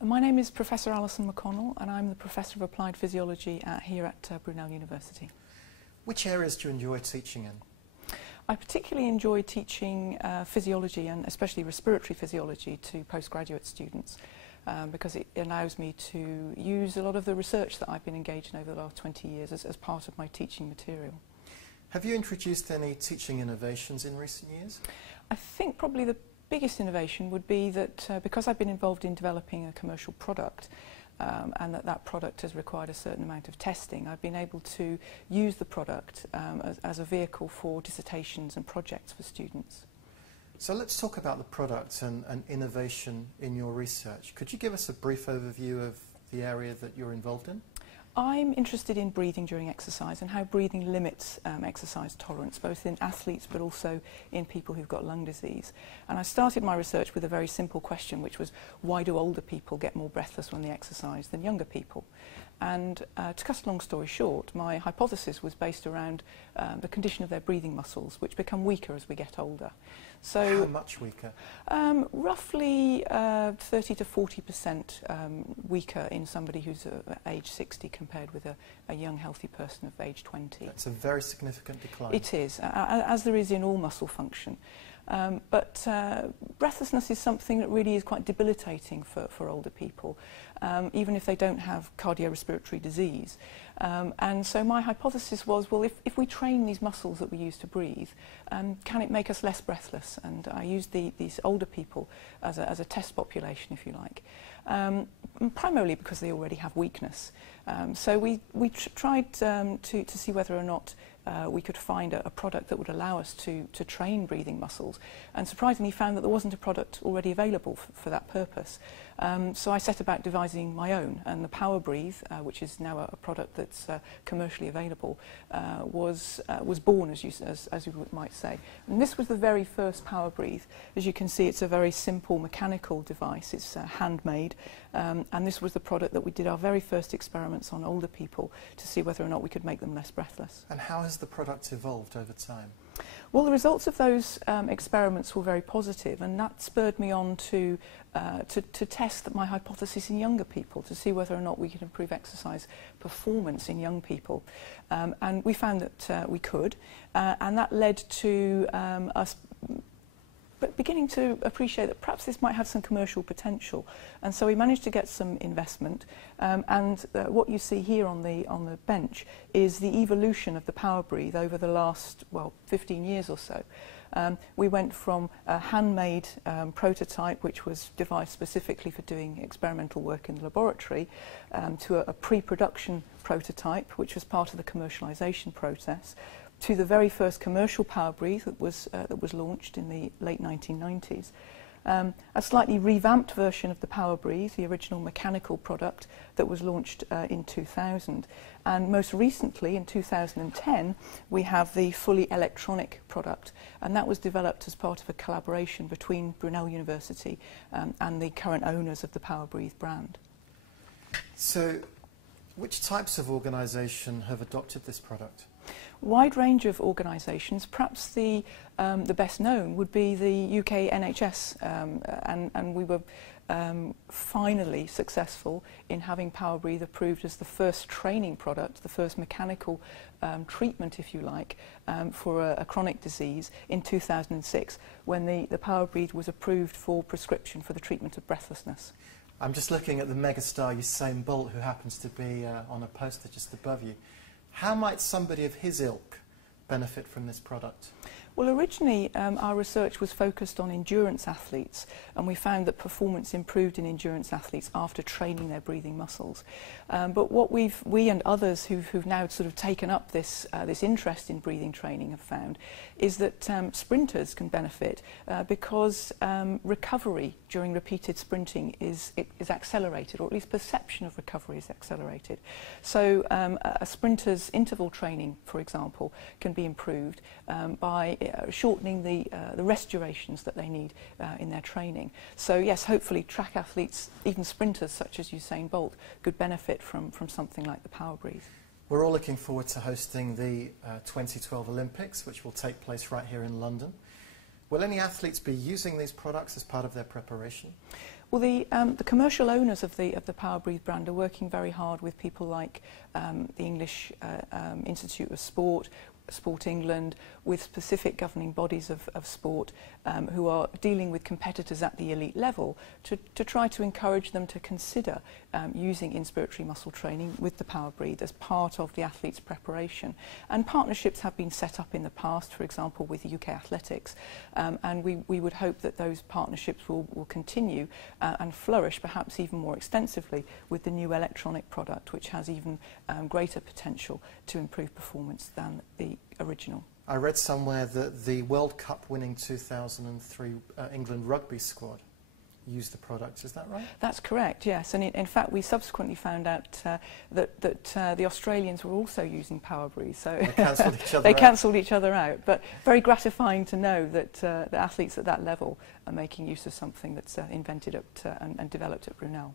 My name is Professor Alison McConnell and I'm the Professor of Applied Physiology here at Brunel University. Which areas do you enjoy teaching in? I particularly enjoy teaching physiology and especially respiratory physiology to postgraduate students because it allows me to use a lot of the research that I've been engaged in over the last 20 years as part of my teaching material. Have you introduced any teaching innovations in recent years? I think probably the biggest innovation would be that because I've been involved in developing a commercial product and that product has required a certain amount of testing, I've been able to use the product as a vehicle for dissertations and projects for students. So let's talk about the product and innovation in your research. Could you give us a brief overview of the area that you're involved in? I'm interested in breathing during exercise and how breathing limits exercise tolerance, both in athletes but also in people who've got lung disease. And I started my research with a very simple question, which was, why do older people get more breathless when they exercise than younger people? And to cut a long story short, my hypothesis was based around the condition of their breathing muscles, which become weaker as we get older. So, how much weaker? Roughly 30 to 40% weaker in somebody who's age 60 compared with a young healthy person of age 20. That's a very significant decline. It is, as there is in all muscle function. But breathlessness is something that really is quite debilitating for older people, even if they don't have cardiorespiratory disease. And so my hypothesis was, well, if we train these muscles that we use to breathe, can it make us less breathless? And I used these older people as a test population, if you like, primarily because they already have weakness. So we tried to see whether or not we could find a product that would allow us to train breathing muscles, and surprisingly found that there wasn't a product already available for that purpose. So I set about devising my own, and the Powerbreathe, which is now a product that's commercially available, was born, as you might say. And this was the very first Powerbreathe. As you can see, it's a very simple mechanical device. It's handmade, and this was the product that we did our very first experiments on older people to see whether or not we could make them less breathless. And how has the product evolved over time? Well, the results of those experiments were very positive, and that spurred me on to test my hypothesis in younger people, to see whether or not we could improve exercise performance in young people. And we found that we could, and that led to us beginning to appreciate that perhaps this might have some commercial potential. And so we managed to get some investment, and what you see here on the bench is the evolution of the Powerbreathe over the last, well, 15 years or so. We went from a handmade prototype, which was devised specifically for doing experimental work in the laboratory, to a pre-production prototype, which was part of the commercialization process, to the very first commercial Powerbreathe that was launched in the late 1990s. A slightly revamped version of the Powerbreathe, the original mechanical product, that was launched in 2000. And most recently, in 2010, we have the fully electronic product, and that was developed as part of a collaboration between Brunel University and the current owners of the Powerbreathe brand. So, which types of organisation have adopted this product? Wide range of organisations. Perhaps the best known would be the UK NHS, and we were finally successful in having Powerbreathe approved as the first training product, the first mechanical treatment, if you like, for a chronic disease in 2006, when the Powerbreathe was approved for prescription for the treatment of breathlessness. I'm just looking at the megastar Usain Bolt, who happens to be on a poster just above you. How might somebody of his ilk benefit from this product? Well, originally our research was focused on endurance athletes, and we found that performance improved in endurance athletes after training their breathing muscles. But what we and others who've now sort of taken up this interest in breathing training have found is that sprinters can benefit because recovery during repeated sprinting is accelerated, or at least perception of recovery is accelerated. So a sprinter's interval training, for example, can be improved by shortening the rest durations that they need in their training. So yes, hopefully track athletes, even sprinters such as Usain Bolt, could benefit from something like the Powerbreathe. We're all looking forward to hosting the 2012 Olympics, which will take place right here in London. Will any athletes be using these products as part of their preparation? Well, the commercial owners of the Powerbreathe brand are working very hard with people like the English Institute of Sport, Sport England, with specific governing bodies of sport who are dealing with competitors at the elite level to try to encourage them to consider using inspiratory muscle training with the Powerbreathe as part of the athlete's preparation. And partnerships have been set up in the past, for example, with UK Athletics, and we would hope that those partnerships will continue and flourish perhaps even more extensively with the new electronic product, which has even greater potential to improve performance than the original. I read somewhere that the World Cup winning 2003 England rugby squad used the product. Is that right? That's correct, yes. And in fact, we subsequently found out that the Australians were also using Powerbreathe. So they cancelled each other they out. cancelled each other out. But very gratifying to know that the athletes at that level are making use of something that's invented and developed at Brunel.